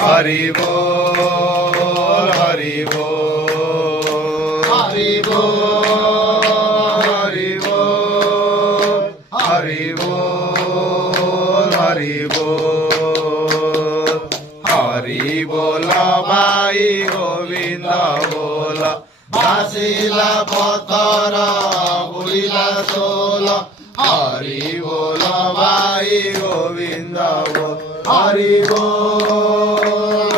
হরি বল হরি বল হরি বল হরি বল হরি বল হরি বল হরি বল ভাই গোবিন্দ বল বাসিলা পথর বুলিলা সোল হরি বল ভাই গোবিন্দ বল হরি বল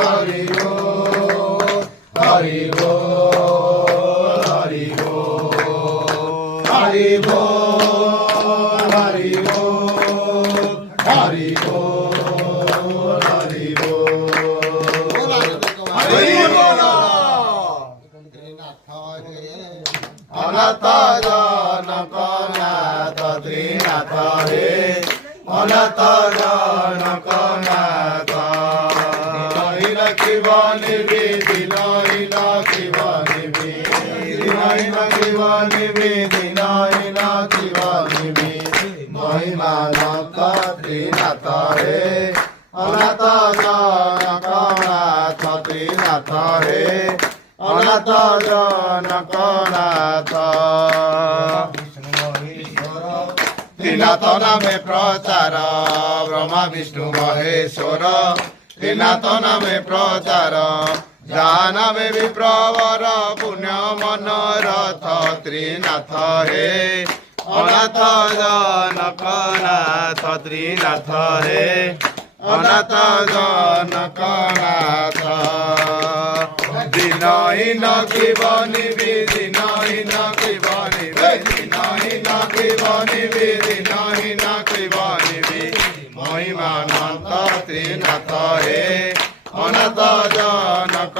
হরি বল হরি বল হরি বল হরি বল হরি বল হরি বল হরি বল অনাথ জনক নাথ ত্রিনাথ হে অনাথ জনক নাথ নাই রাখিব নিবিধি নাই রাখিব নিবিধি নাই রাখিব নিবিধি নাই রাখিব নিবিধি মহিমানক ত্রিনাথ হে অনাথ জনক নাথ ত্রিনাথ হে অনাথ জনক নাথ ত্রিনাথ নামে প্রচার ব্রহ্মা বিষ্ণু মহেশ্বর ত্রিনাথ নামে প্রচার যাহা নামে বিপ্রবর পুণ্য মনোরথ ত্রিনাথ হে অনাথ জনক নাথ ত্রিনাথ হে অনাথ জনক নাথ দিনহীন জীবনী দিনহীন জীবনী দিনহীন জীবনী দিনহীন জীবনী মহিমানন্ত ত্রিনাথ হে অনাথ জনক